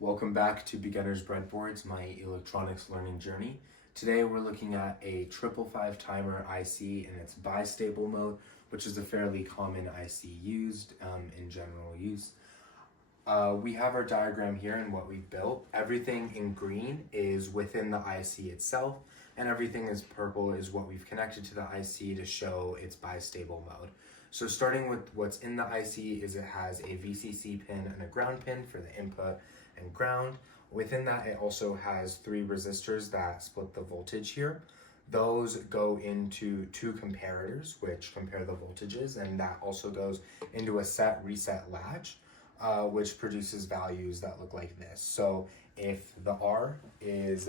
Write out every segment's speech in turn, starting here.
Welcome back to Beginner's Breadboards, my electronics learning journey. Today we're looking at a 555 timer IC in its bistable mode, which is a fairly common IC used in general use. We have our diagram here and what we've built. Everything in green is within the IC itself, and everything is purple is what we've connected to the IC to show its bistable mode. So starting with what's in the IC is it has a VCC pin and a ground pin for the input and ground. Within that, it also has 3 resistors that split the voltage here. Those go into 2 comparators, which compare the voltages, and that also goes into a set reset latch, which produces values that look like this. So if the R is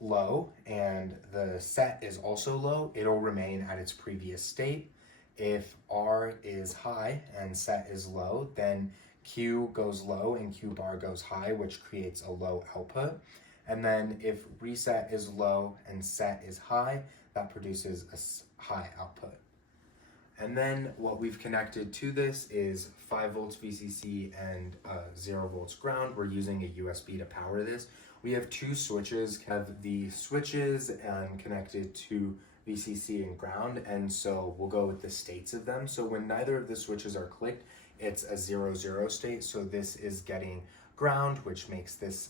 low and the set is also low, it'll remain at its previous state. If R is high and set is low, then Q goes low and Q bar goes high, which creates a low output. And then if reset is low and set is high, that produces a high output. And then what we've connected to this is 5 volts VCC and 0 volts ground. We're using a USB to power this. We have 2 switches, have the switches connected to VCC and ground, and so we'll go with the states of them. So when neither of the switches are clicked, it's a 0-0 state. So this is getting ground, which makes this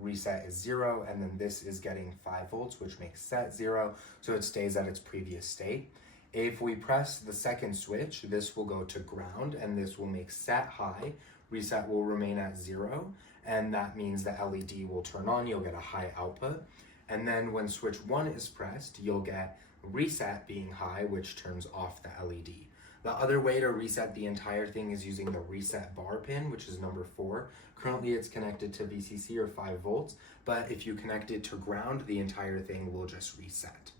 reset is 0, and then this is getting 5 volts, which makes set 0, so it stays at its previous state. If we press the second switch, this will go to ground, and this will make set high. Reset will remain at 0, and that means the LED will turn on. You'll get a high output. And then when switch 1 is pressed, you'll get reset being high, which turns off the LED. The other way to reset the entire thing is using the reset bar pin, which is number 4. Currently it's connected to VCC or 5 volts, but if you connect it to ground, the entire thing will just reset.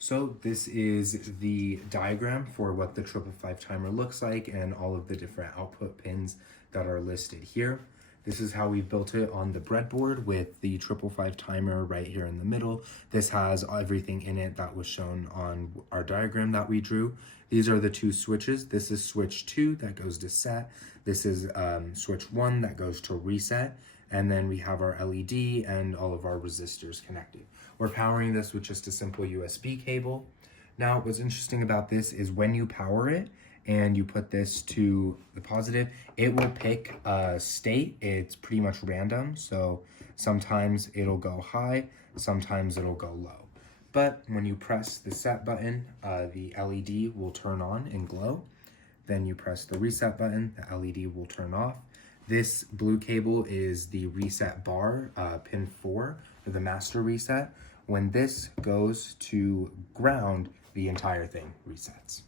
So this is the diagram for what the 555 timer looks like and all of the different output pins that are listed here. This is how we built it on the breadboard with the 555 timer right here in the middle. This has everything in it that was shown on our diagram that we drew. These are the 2 switches. This is switch 2 that goes to set. This is switch 1 that goes to reset. And then we have our LED and all of our resistors connected. We're powering this with just a simple USB cable. Now, what's interesting about this is when you power it, and you put this to the positive, it will pick a state. It's pretty much random, so sometimes it'll go high, sometimes it'll go low. But when you press the set button, the LED will turn on and glow. Then you press the reset button, the LED will turn off. This blue cable is the reset bar, pin 4 for the master reset. When this goes to ground, the entire thing resets.